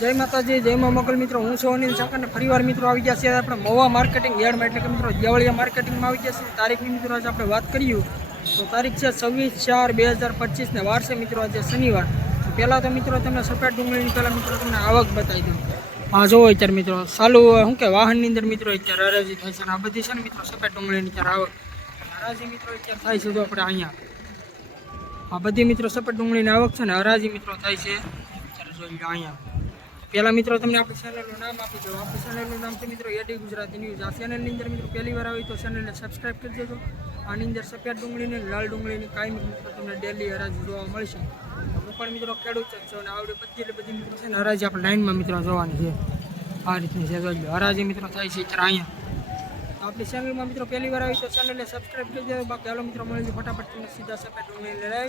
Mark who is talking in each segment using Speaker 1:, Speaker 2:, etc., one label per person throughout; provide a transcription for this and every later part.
Speaker 1: જય માતાજી, જય મા મોગલ મિત્રો. હું છું અનિલ ચાકર ફરીવાર મિત્રો આવી ગયા છે આપણે મવા માર્કેટિંગ યાર્ડમાં. એટલે કે મિત્રો, દેવળિયા માર્કેટિંગમાં આવી ગયા છે તારીખની મિત્રો, આજે આપણે વાત કરીએ. તો તારીખ છે છવ્વીસ ચાર બે હજાર પચીસને વાર છે મિત્રો, આજે શનિવાર. પહેલાં તો મિત્રો, તમને સફેદ ડુંગળીની પહેલાં મિત્રો, તમને આવક બતાવી દઉં. હા જોવો અત્યારે મિત્રો સાલું શું કે વાહનની અંદર મિત્રો અત્યારે હરાજી થાય છે આ બધી છે ને મિત્રો, સફેદ ડુંગળીની અત્યારે આવક. હરાજી મિત્રો અત્યારે થાય છે તો આપણે અહીંયા. આ બધી મિત્રો સફેદ ડુંગળીની આવક છે ને હરાજી મિત્રો થાય છે. અત્યારે જોઈ લો અહીંયા. પહેલા મિત્રો તમને આપણી ચેનલનું નામ આપી દો આપણી ચેનલનું નામ છે મિત્રો એડી ગુજરાતી ન્યૂઝ આ ચેનલની અંદર મિત્રો પહેલી વાર આવી તો ચેનલને સબસ્ક્રાઈબ કરી દેજો. આની અંદર સફેદ ડુંગળીને લાલ ડુંગળીની કાંઈ મિત્રો તમને ડેલી હરાજી જોવા મળશે. હું પણ મિત્રો ખેડૂત છે અને આવડે બધી એટલે બધી મિત્રો છે ને હરાજી આપણે લાઈનમાં મિત્રો જોવાની છે. આ રીતની છે હરાજી મિત્રો થાય છે અત્યારે અહીંયા. આપણી ચેનલમાં મિત્રો પહેલી વાર આવી તો ચેનલને સબસ્ક્રાઈબ કરી દેજો. બાકી હાલો મિત્રો મળી ફટાફટ તમને સીધા સફેદ ડુંગળી લઈ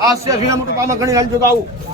Speaker 2: આ વીણા મોટું પામાં ઘણી હાલ જોગ આવું.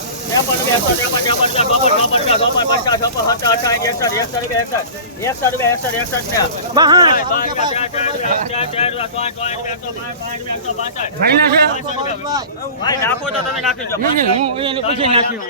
Speaker 3: નાખો તો તમે નાખી દો.
Speaker 1: હું એને પછી નાખ્યું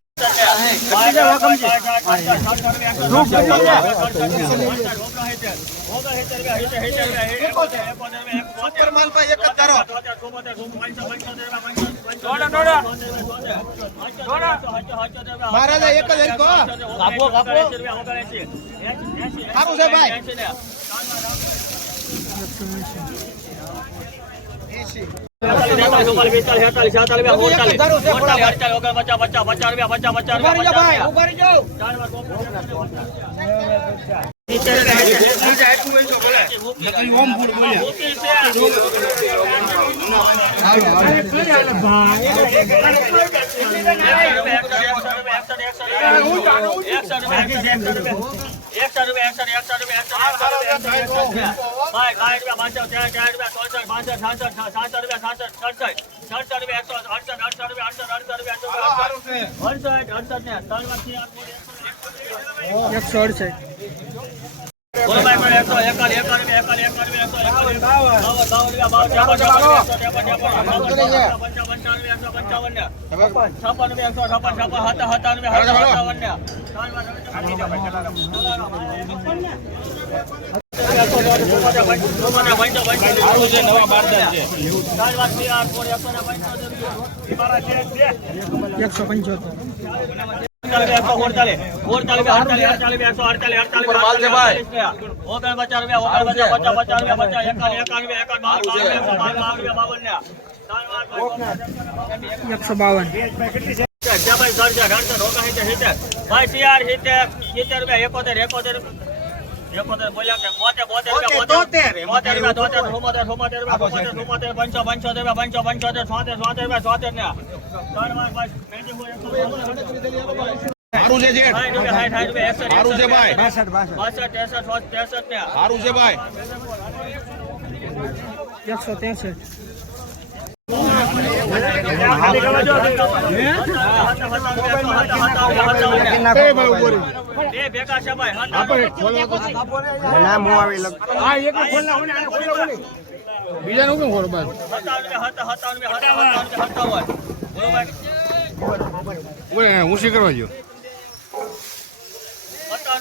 Speaker 2: સત્તર એક જ ધારો મહારાજા એક જ હરખો સારું ભાઈ ઓમ ફૂડ બોલ્યા સારું છે
Speaker 1: એકસો અડસઠ
Speaker 2: બોલો ભાઈ કોઈ એકસો એકાવન, એકાવન, એકાવન, એકાવન, એકસો એકાવન, બાવન, બાવન, બાવન, છપ્પન, છપ્પન, એકસો ત્રેપન, અડસઠ પંચાવન, પંચાવન, એકસો પંચાવન ને. છપ્પન, એકસો છપ્પન, છપ્પન, સત્તા, સત્તાવન, સત્તાવન ને.
Speaker 4: એકસો પંચોતેર એકસો બાવન
Speaker 2: ભાઈ સીઆર સિત્તેર સિત્તેર રૂપિયા એકોતેર એકોતેર
Speaker 3: સારું છે.
Speaker 2: એકસઠ
Speaker 3: સારું છે ભાઈ. સારું છે ભાઈ.
Speaker 4: એકસો ત્રેસઠ.
Speaker 2: બે
Speaker 3: નું કેમ ખોર બસ ઊંચી કરવા જો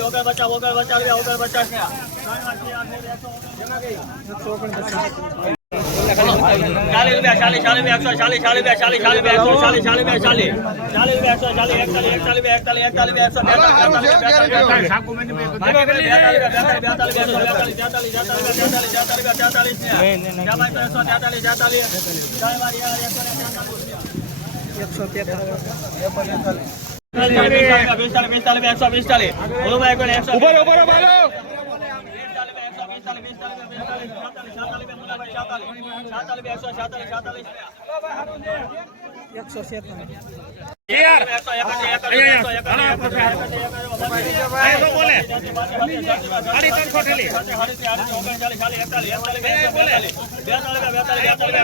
Speaker 2: ઓગણ પચાસ ઓગણ પચાસ ઓગણ પચાસ ને
Speaker 4: એકસો ઓગણપચાસ
Speaker 2: ચાલીસ રૂપિયા ચાલીસ ચાલીસ એકસો ચાલીસ ચાલીસ ચાલીસ ચાલીસ એકસો ચાલીસ ચાલીસ ચાલીસ ચાલીસ એકસો ચાલીસ એકતાલીસ એકતાલીસ એકતાલીસ એકતાલીસ એકસો બેતાલીસ બેતાલીસ
Speaker 4: એકસો તેતાલીસ એકસો સેતાલીસ
Speaker 2: સોમાલી સોમાલી સોમાલી સોમાલી બેસ્તાલીસ બેસ્તાલીસ બેસ્તાલીસ છેતાલીસ છેતાલીસ છેતાલીસ